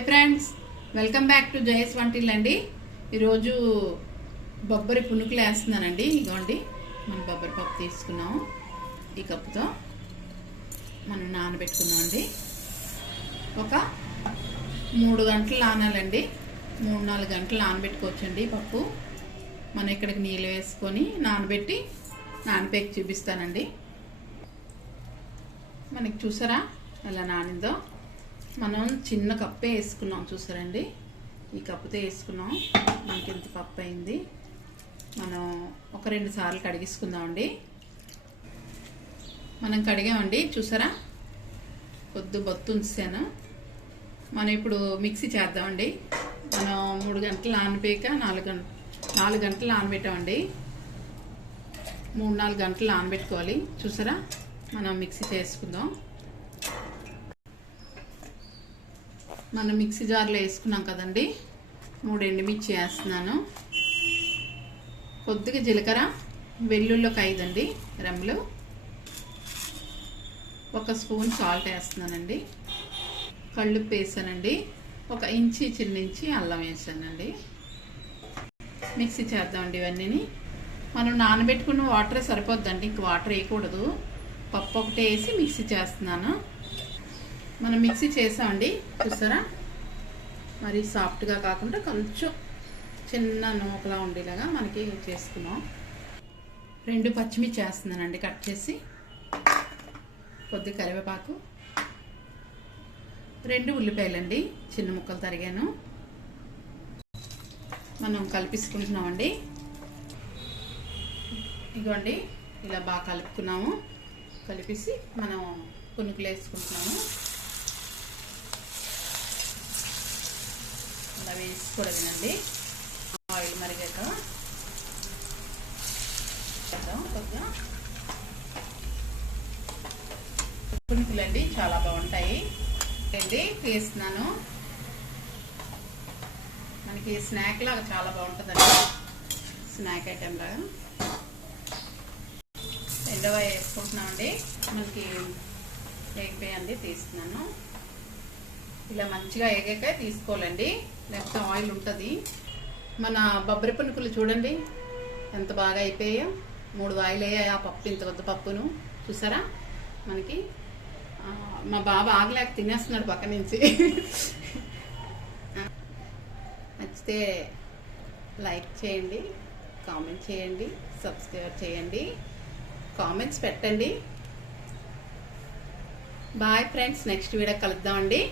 Hi friends, welcome back to Jaya స్వంటిల్లు అండి. ఈరోజు బొబ్బరి పునుకులు వేస్తున్నానండి. ఇదిగోండి, మనం బొబ్బరి పప్పు తీసుకున్నాము. ఈ కప్పుతో మనం నానబెట్టుకున్నామండి. ఒక 3 గంటలు నానాలండి. 3-4 గంటలు నానబెట్టుకోవచ్చండి పప్పు. మనం ఇక్కడికి నీళ్ళు వేసుకొని నానబెట్టి చూపిస్తానండి. మనకి చూసారా ఎలా నానిందో. మనం చిన్న కప్పే వేసుకున్నాం, చూసారండి. ఈ కప్పుతో వేసుకున్నాం. మనకి ఇంత పప్పు అయింది. మనం ఒక 2 సార్లు కడిగేసుకుందామండి. మనం కడిగామండి, చూసారా, కొద్ది బొత్తు ఉంచాను. మనం ఇప్పుడు మిక్సీ చేద్దామండి. మనం 3 గంటలు నానబెట్టాక 4 గంటలు నానబెట్టామండి. 3-4 గంటలు నానబెట్టుకోవాలి. చూసారా, మనం మిక్సీ చేసుకుందాం. మనం మిక్సీ జార్లో వేసుకున్నాం కదండి. 3 ఎండుమిర్చి వేస్తున్నాను. కొద్దిగా జీలకర్ర, వెల్లుల్లి ఒక 5 అండి రెమ్మలు, 1 స్పూన్ సాల్ట్ వేస్తున్నానండి. కళ్ళుప్పు వేసానండి. 1 ఇంచి చిన్న ఇంచి అల్లం వేసానండి. మిక్సీ చేద్దామండి ఇవన్నీ. మనం నానబెట్టుకున్న వాటరే సరిపోద్దండి, ఇంక వాటర్ వేయకూడదు. పప్పు ఒకటే వేసి మిక్సీ చేస్తున్నాను. మనం మిక్సీ చేసామండి, చూసారా. మరి సాఫ్ట్గా కాకుండా కొంచెం చిన్న నూకలా ఉండేలాగా మనకి చేసుకున్నాం. 2 పచ్చిమిర్చి వేస్తున్నానండి కట్ చేసి, కొద్ది కరివేపాకు, 2 ఉల్లిపాయలండి చిన్న ముక్కలు తరిగాను. మనం కలిపిసుకుంటున్నామండి. ఇదిగోండి, ఇలా బాగా కలుపుకున్నాము. కలిపేసి మనం పునుకులు వేసుకుంటున్నాము. అలా వేసుకోవడమేనండి. ఆయిల్ మరిగాక కొద్దిగా పునుకులు అండి చాలా బాగుంటాయి అండి. వేస్తున్నాను. మనకి స్నాక్ లాగా చాలా బాగుంటుందండి, స్నాక్ ఐటెం లాగా. రెండవ వేసుకుంటున్నామండి. మనకి వేగిపోయండి, తీస్తున్నాను. ఇలా మంచిగా వేగాక తీసుకోవాలండి, లేకపోతే ఆయిల్ ఉంటుంది. మన బొబ్బరి పునుకులు చూడండి ఎంత బాగా అయిపోయాయో. 3 వాయిలు అయ్యాయి ఆ పప్పు, ఇంత కొద్ది పప్పును. చూసారా, మనకి మా బాబు ఆగలేక తినేస్తున్నాడు పక్క నుంచి. నచ్చితే లైక్ చేయండి, కామెంట్ చేయండి, సబ్స్క్రైబ్ చేయండి, కామెంట్స్ పెట్టండి. బాయ్ ఫ్రెండ్స్, నెక్స్ట్ వీడియో కలుద్దామండి.